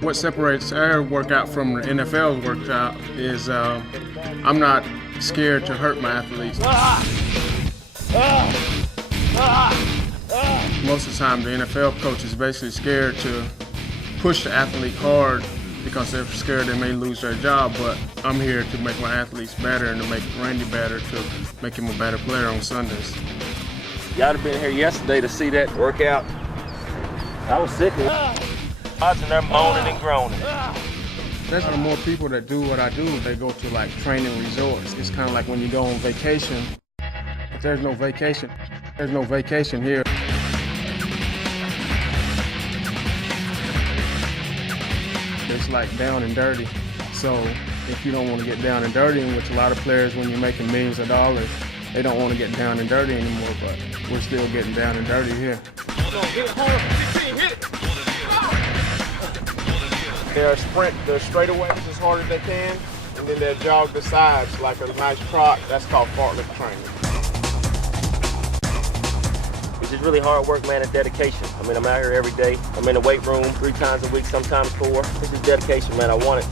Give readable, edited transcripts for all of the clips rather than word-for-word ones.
What separates our workout from the NFL's workout is I'm not scared to hurt my athletes. Most of the time, the NFL coach is basically scared to push the athlete hard because they're scared they may lose their job, but I'm here to make my athletes better and to make Randy better, to make him a better player on Sundays. Y'all have been here yesterday to see that workout. I was sick of it. Watching them moaning and groaning. There's more people that do what I do. They go to like training resorts. It's kind of like when you go on vacation, but there's no vacation. There's no vacation here. It's like down and dirty. So if you don't want to get down and dirty, which a lot of players, when you're making millions of dollars, they don't want to get down and dirty anymore, but we're still getting down and dirty here. They'll sprint the straightaways as hard as they can, and then they'll jog the sides like a nice trot. That's called fartlek training. It's just really hard work, man, and dedication. I mean, I'm out here every day. I'm in the weight room 3 times a week, sometimes 4. This is dedication, man. I want it.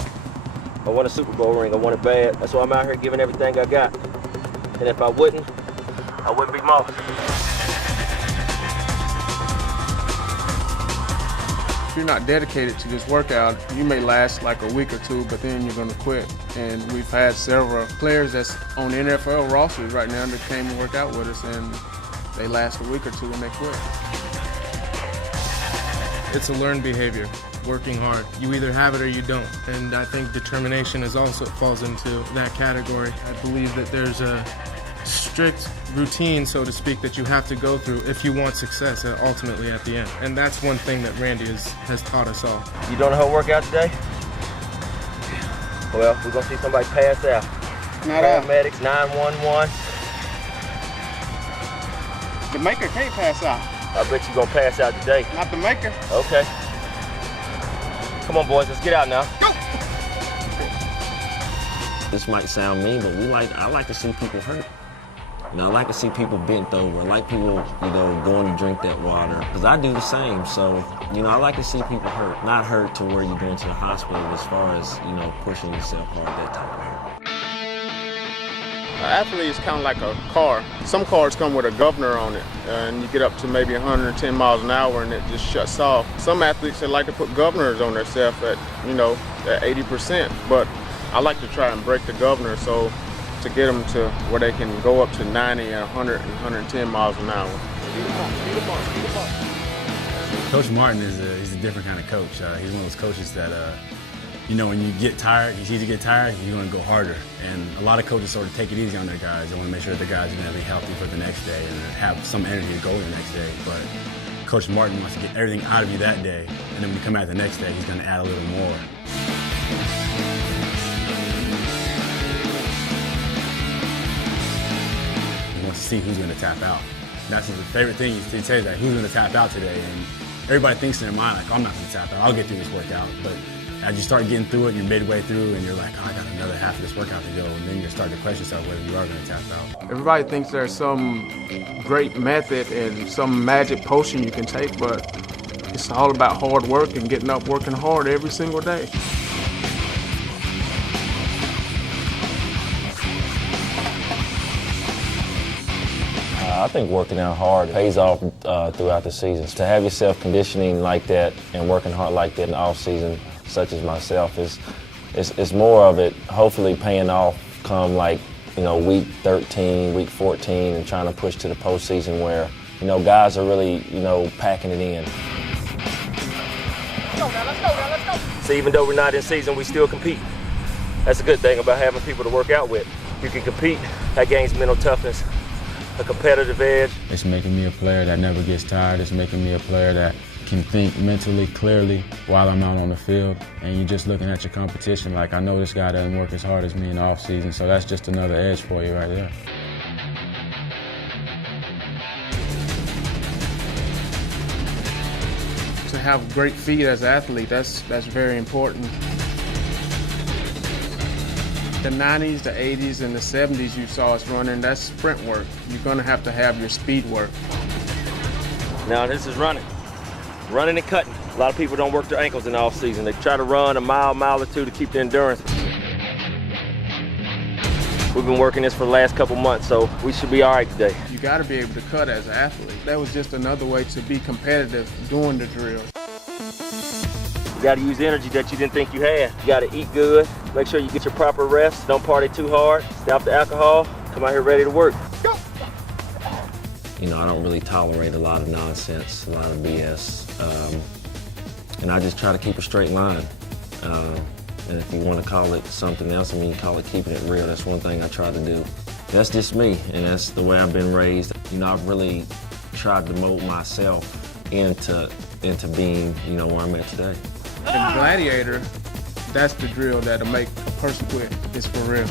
I want a Super Bowl ring. I want it bad. That's why I'm out here giving everything I got. And if I wouldn't be Moss. If you're not dedicated to this workout, you may last like a week or 2, but then you're going to quit. And we've had several players that's on the NFL rosters right now that came and work out with us, and they last a week or 2 and they quit. It's a learned behavior, working hard. You either have it or you don't. And I think determination is also falls into that category. I believe that there's a strict routine, so to speak, that you have to go through if you want success ultimately at the end. And that's one thing that Randy has taught us all. You doing the whole workout today? Well, we're going to see somebody pass out. Paramedics, 911. The maker can't pass out. I bet you're going to pass out today. Not the maker. Okay. Come on, boys, let's get out now. Go! This might sound mean, but I like to see people hurt. You know, I like to see people bent over. I like people, going to drink that water. Because I do the same. So, I like to see people hurt. Not hurt to where you're going to the hospital as far as, pushing yourself hard, that type of hurt. An athlete is kind of like a car. Some cars come with a governor on it, and you get up to maybe 110 miles an hour and it just shuts off. Some athletes, they like to put governors on themselves at, at 80%, but I like to try and break the governor so to get them to where they can go up to 90 and 100 and 110 miles an hour. Coach Martin he's a different kind of coach. He's one of those coaches that, when you get tired, you see to get tired, you're going to go harder. And a lot of coaches sort of take it easy on their guys. They want to make sure that the guys are going to be healthy for the next day and have some energy to go the next day. But Coach Martin wants to get everything out of you that day, and then when you come out the next day, he's going to add a little more. He wants to see who's going to tap out. That's his favorite thing. He says that, who's going to tap out today? And everybody thinks in their mind, like, I'm not going to tap out. I'll get through this workout. But as you start getting through it, you're midway through, and you're like, I got another half of this workout to go. And then you start to question yourself whether you are going to tap out. Everybody thinks there's some great method and some magic potion you can take, but it's all about hard work and getting up working hard every single day. I think working out hard pays off throughout the season. To have yourself conditioning like that and working hard like that in the off season, such as myself, it's more of it hopefully paying off come week 13, week 14, and trying to push to the postseason where guys are really packing it in. Let's go. So even though we're not in season, we still compete. That's a good thing about having people to work out with. You can compete. That gains mental toughness, a competitive edge. It's making me a player that never gets tired. It's making me a player that can think mentally clearly while I'm out on the field. And you're just looking at your competition like, I know this guy doesn't work as hard as me in the off season, so that's just another edge for you right there. To have great feet as an athlete, that's very important. The 90s, the 80s, and the 70s you saw us running, that's sprint work. You're gonna have your speed work. Now this is running and cutting. A lot of people don't work their ankles in the off season. They try to run a mile or two to keep the endurance. We've been working this for the last couple months, so we should be all right today. You got to be able to cut as an athlete. That was just another way to be competitive doing the drill. You got to use energy that you didn't think you had. You got to eat good, make sure you get your proper rest, don't party too hard, stay off the alcohol, come out here ready to work. You know, I don't really tolerate a lot of nonsense, a lot of BS, and I just try to keep a straight line. And if you want to call it something else, I mean, you call it keeping it real. That's one thing I try to do. That's just me, and that's the way I've been raised. You know, I've really tried to mold myself into being, you know, where I'm at today. In Gladiator, that's the drill that'll make a person quit. It's for real.